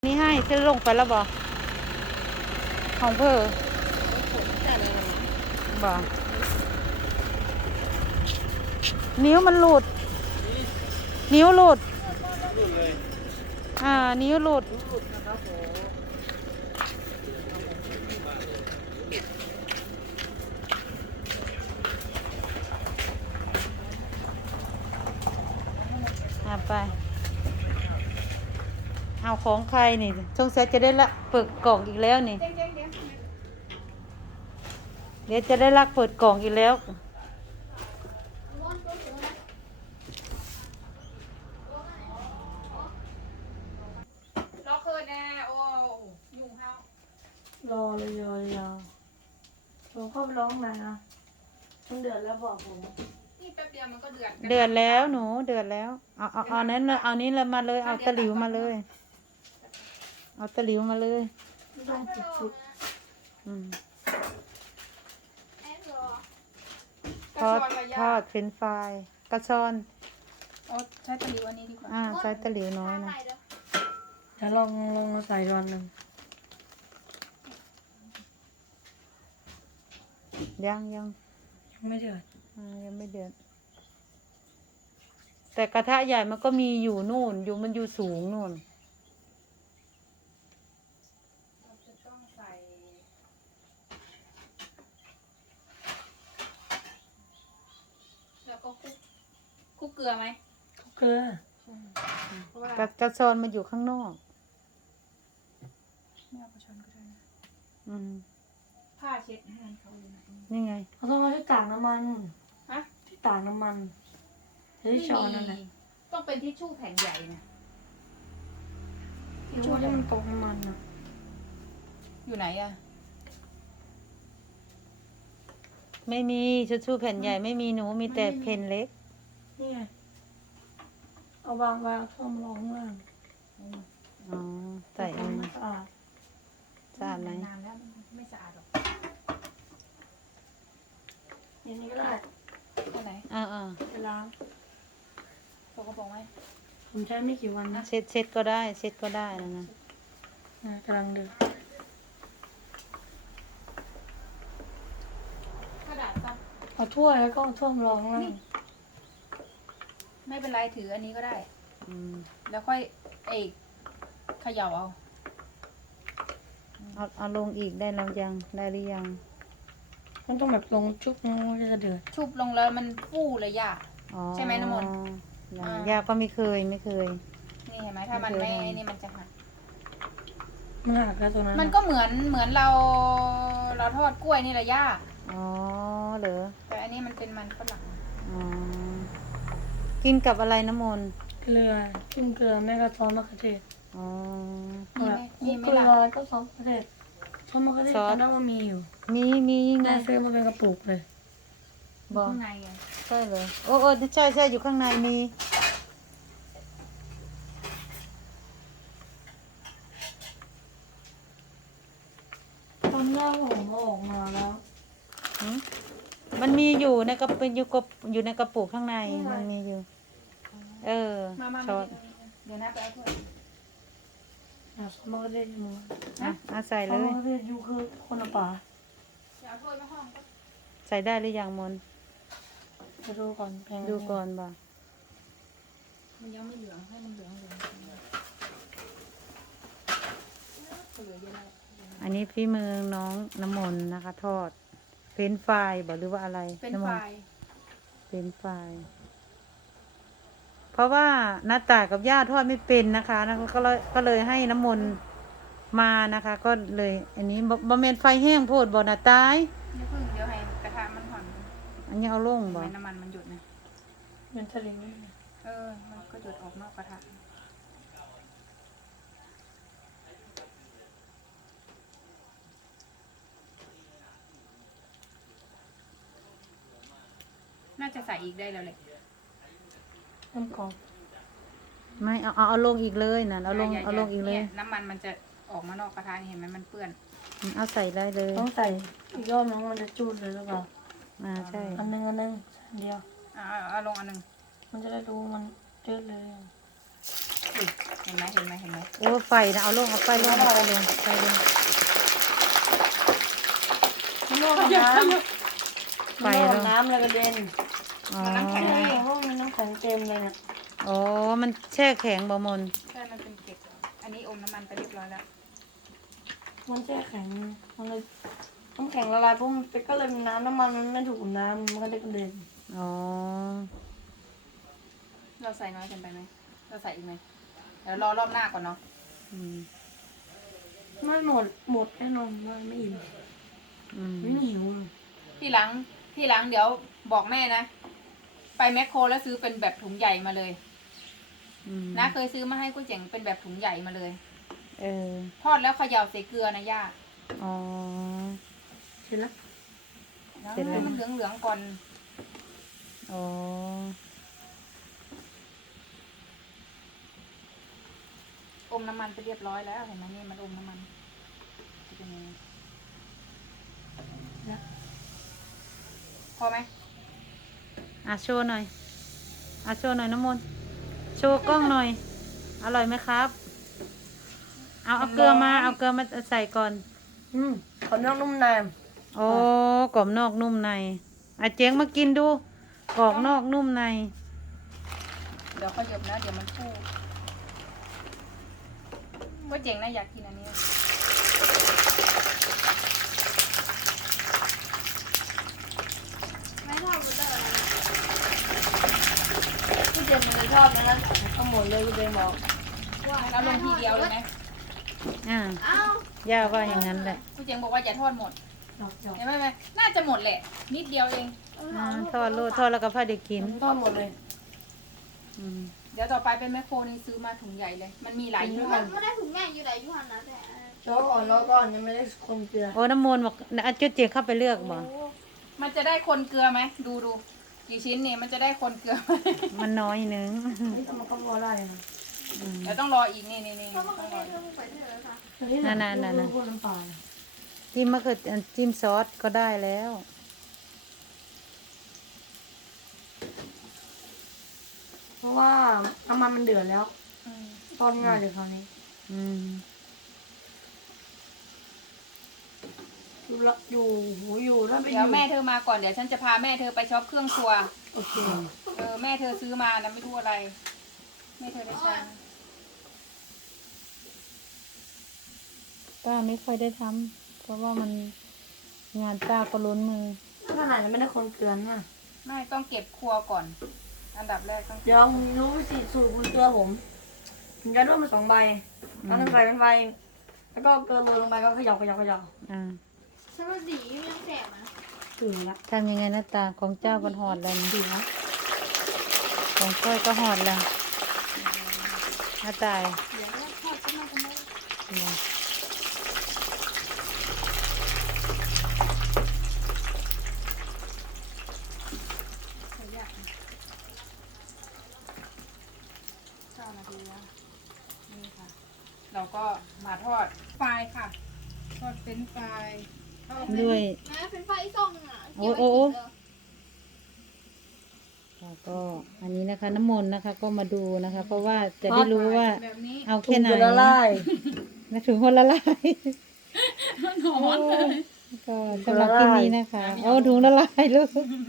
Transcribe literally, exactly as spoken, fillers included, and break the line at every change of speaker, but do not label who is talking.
นี่ให้ขึ้นลงไปแล้วบ่ของเพื่อบ่นิ้วมันหลุด นิ้วหลุดอ่านิ้วหลุดอ่าไปเอาของใครนี่สงสัยจะได้ละเปิดกล่องอีกแล้วนี่เดี๋ยวจะได้ลักเปิดกล่องอีกแล้ว
รอคืนแน่โอ้ยุ่งเฮาร
อเลยรอเลยรอผมเข้าไปร้องนะมันเดือดแล้วบอกผม
นี่แป๊บเดียวมันก็เดือด
เดือดแล้วหนูเดือดแล้วเอาเอาเอานั้นเลยเอานี้เลยมาเลยเอาตะหลิวมาเลยเอาตะหลิวมาเลย
ไม่ต้องจุดจุด
อืม
ก
ท
ระ
อด
ชอนระยะ
ทอดเฟรนช์ฟรายกระชอน
โอ้ใช้ตะหลิวอันนี้ดีกว่า
อ่าใช้ตะหลิวน้อยนะ
เดี๋ยวลองลองมาใส่รอนหนึ่ง
ยังยัง
ยังไม่เดือด
อ่ายังไม่เดือดแต่กระทะใหญ่มันก็มีอยู่นู่นอยู่มันอยู่สูงนู่น
เราจะต้องใส่แล้วก็คลุกคลุกเกลือไหม
เกลือ
เพราะว่าก
ระกระชอนมันอยู่ข้างนอก
ไม่เอากระชอนก็ได้นะ
อืม
ผ้าเช็ดให้มันเขาอยู่ไหน
นี่ไง
เราต้องเอาที่ตากน้ำมัน
ฮะ
ที่ตากน้ำมันที่ช้อนนั่นแหละ
ต้องเป็นทิชชู่แผ่นใหญ่นะทิช
ที่
ชู่
ช้อนที่มันตกน้ำมันอ่ะ
อยู่ไหนอะ
ไม่มีชุดชูแผ่นใหญ่ไม่มีหนูมีแต่เพนเล็ก
นี่ไงเอาวางวางท่อมรองข้างล่าง
อ๋อใส่อัน
มัน
นี้
สะอาด
สะอาดไหม
นานแล้วไม่สะอาดหรอก
อย่างนี้ก็ได้
ตัวไหน
อ่าอ่า
ไปล้าง
ปกระป๋องไหม
ผมใช้ไม่กี่วันนะ
เช็ดเช็ดก็ได้เช็ดก็ได้นะนะ
นะกำลังเดือด
กระดาษซับ
เอาถ้วยแล้วก็เอาท่อมรองข้างล่าง
ไม่เป็นไรถืออันนี้ก็ได้
อืม
แล้วค่อยเอกเขย่าเอา
เอาเอาลงอีกได้แล้วยังได้หรือยัง
มันต้องแบบลงชุบมันก็จะเดือด
ชุบลงแล้วมันฟูเลยย่า
อ๋อ
ใช่ไหมน้ำมนต์
ยัง
อ่า
ย่าก็ไม่เคยไม่เคย
นี่เห็นไหมถ้ามัน
ไม่
ไม่
เคยทำ
นี่มันจะหัก
มันหักแล้วตัวนั้น
มันก็เหมือนเหมือนเราเราทอดกล้วยนี่แหละย่า
อ๋อเหรอ
แต่อันนี้มันเป็นมันฝรั่ง
อ๋อกินกับอะไรน้ำมนต์
เกลือจิ้มเกลือแม่ก็ซอสมะเขือเทศ
อ๋อ
มีไหม
คลุ
มี
ก
ไหม
เกลือ
ล่ะ
แล้วก็ซอสมะเขือเทศซอสมะเขือเทศ
ซอส
จำได้ว่ามีอยู่
มีมีไง
แม่ซื้อมาเป็นกระปุกเลย
บอก
ข้างในไง
ใช่เลยโอ้โอ้ใช่ใช่อยู่ข้างในมี
ตอนแรกผมเอาออกมาแล้ว
หืมมันมีอยู่ในกระปุกอยู่กับอยู่ในกระปุกข้างในมันมีอยู่ เออ
มามา
ช้อน
เดี๋ยวนะไปเอาถ้วย
อ่ะซอสมะเขือเทศอยู่มั้ง
อ่ะเอาใส่
ซ
เล
อส
ย
มะเขือเทศอยู่คือคนละป่า
เดี๋ยวเอาถ้วยมาห้องก็
ใส่ได้หรือยังมนต์
ไปดูก่อนแพง
ดูก่อนบ่
มันยังไม่เหลืองให้มันเหลืองเหลืองเหลือเยอะแล้ว
อันนี้พี่มือน้องน้ำมนต์นะคะ ทอดเฟรนช์ฟรายบอกหรือว่าอะไร
เป็น
ำม
ไฟ
นต์เฟรนช์ฟรายเพราะว่าน้าตายกับย่าทอดไม่เป็นนะคะนะก็เลยก็เลยให้น้ำมนต์มานะคะ ก็เลย อันนี้บ่บ่แม่นไฟแห้งโพดบ่น่ะตาย
นี่เพิ่งเดี๋ยวให้กระทะมันห่อน
อันนี้เอาลง
เห็น
บ่
ไหมน้ำมันมันหยดนะ
เป็นสลิง
เออ มันก็หยดออกนอกกระทะน่าจะใส่อีกได้แล้วเลย
น้ำกรอบ
ไม่เอาเอาเอาลงอีกเลยน่ะเอาลง
ย่
เอาลงอีกเลย
นี่น้ำมันมันจะออกมานอกกระทะนี่เห็นไหมมันเปื้อน
เอาใส่ได้เลย
ต้องใส่อีกรอบนึงมันจะจูดเลยหรือเปล่า
อ่าใช่
อันหนึงอันหนึงอันเดียว
เอาเอาเอาลงอันหนึ่ง
มันจะได้รู้มันจืดเลย
อุ้ยไหนห็นไหมเห็นไหมเห็นไหม
โอ้ไฟนะเอาลงเอาไฟลงเอาไฟลงไฟลง
มันลวกกับน้ำ
ไฟ
มันลวก
ล
กับ
ง
น้ำเลยกระเด็น
อ๋อ
ใช่เพราะมันน้ำแข็งเต็มเลยเนี่ย
อ๋อมันแช่แข็งบ่มน
ใช่มันเป็นเกล็ดอันนี้อมน้ำมันไปเรียบร้อยแล้ว
มันแช่แข็งมันเลยน้ำแข็งละลายปุ๊บมันก็เลยน้ำน้ำมันมันไม่ถูกกับน้ำมันก็เลยกระเด็น
อ๋อ
เราใส่น้อยเกินไปไหมเราใส่อีกไหมเดี๋ยวรอรอบหน้าก่อนเนาะ
อืม
ไม่หมดหมดแน่นอนไม่ไม่อิ่ม
อืม
ไม่หิวเลย
ที่หลังที่หลังเดี๋ยวบอกแม่นะไปแมคโครแล้วซื้อเป็นแบบถุงใหญ่มาเลย
อืม
นะเคยซื้อมาให้กุ้ยเจ๋งเป็นแบบถุงใหญ่มาเลย
เออ
ทอดแล้วเขย่าใส่เกลือนะย่า
อ๋อ
เสร็จแล้ว
เสร็จแล้ว
ให้มันเหลืองเหลืองๆก่อน
อ๋อ
อมน้ำมันไปเรียบร้อยแล้วเห็นไหมนี่มันอมน้ำมันเป็นยังไงพอไหม
อ่ะโชว์หน่อยอ่ะโชว์หน่อยน้ำมนต์โชว์กล้องหน่อย อร่อยไหมครับ เอาเอาเกลือมาเอาเกลือมาใส่ก่อน
อืมขอนอกนุ่มใน
โอ้กรอบนอกนุ่มในอ่ะเจ๊งมากินดูกรอบนอกนุ่มใน
เดี๋ยวขยบนะเดี๋ยวมันฟูกุ้ยเจ๋งนะอยากกินอันนี้ไม่ชอบบุตเตอร์อะไร
พี่เจมมันจะชอบนะนะทั้งหมดเลยพี่เจมบอก
แล้วลงทีเดียวเลยไหม
อ่า
เอ้า
ย่าว่าอย่างนั้นแหละ
กุ้ยเจ๋งบอกว่าอย่าทอดหมด
จอกจอก
เห็นไหมไหมน่าจะหมดแหละ นิดเดียวเอง
อ่าทอดโลดทอดแล้วก็พาเด็กกิน
ทอดหมดเลย
อืม
เดี๋ยวต่อไปเป็นแมคโครนี่ซื้อมาถุงใหญ่เลย มันมีหลายยี่ห้อ
ไม่ได้ถุงใหญ่อยู่ไหนอยู่หันนะแต่
รอก่อนรอก่อนยังไม่ได้คนเกลือ
โอ้น้ำมนต์บอกอาจุดเจ๊เข้าไปเลือกบ่
มันจะได้คนเกลือไหมดูดูกี่ชิ้นเนี่ยมันจะได้คนเกลือไหม
มันน้อยหนึง
นี่ก็มันก็พอได้นะ
อืม
เดี๋ยวต้องรออีกนี่นี่นี่
เพราะมัน
ต้
ก็
องร
ได้
ออีก
เรื่องไปเถอะค่ะ
นั่นๆๆๆพวกน้ำปลา
จิ้มมะเขือจิ้มซอสก็ได้แล้ว
เพราะว่าน้ำมันมันเดือดแล้ว
อืม
ทอดง่ายเลยคราวนี้
อืม
อยู่ละอยู่โหอยู่แล้วไปอ
เดี๋ยว
ยู่
แม่เธอมาก่อนเดี๋ยวฉันจะพาแม่เธอไปช็อปเครื่องครัว
โอเค
เออแม่เธอซื้อมานะไม่รู้อะไร แม่เธอได้ใช้นะ
ป้าไม่ค่อยได้ทำเพราะว่ามันงานป้าก็ล้นมือ
ขนาดยังไม่ได้คนเกลือนะ
ไม่ต้องเก็บครัวก่อน อันดับแรกต้อง
เดี๋ยวรู้วิธีสูตรคุณเกลือผมผมจะร่วมมาสองใบเอาหนึ่งใส่เป็นใบแล้วก็เกลือโรยลงไปก็เขย่าเขย่าเขย่า
อ่า
ฉันว่าดียังแสบนะ
ตื่นละ
ทำยังไงหน้าตาของเจ้าก็หอดแล้วนะ
ตื่นละ
ของค่อยก็หอดแล้วหน้าตาย
เดี๋ยวทอดก็มากันได้
เนี่ย
ใช้ยากนะเก้านาทีแล้วนี่ค่ะ เราก็มาทอดปลายค่ะ ทอดเป็นปลายทอด
ด้วย
แม้เป็นไฟส่องอ่ะ
โอ้โอ้โอ้ แล้วก็อันนี้นะคะ น้ำมนต์นะคะ ก็มาดูนะคะ เพราะว่าจะได้รู้ว่า
แบบนี้
เอา
ถุ
แค่
ง
ไหน
จะละลาย
นะถึงคนละลาย
มันหอมเลย
ก็สำหรับที่นี้นะคะ โอ้ถุงละลายลูก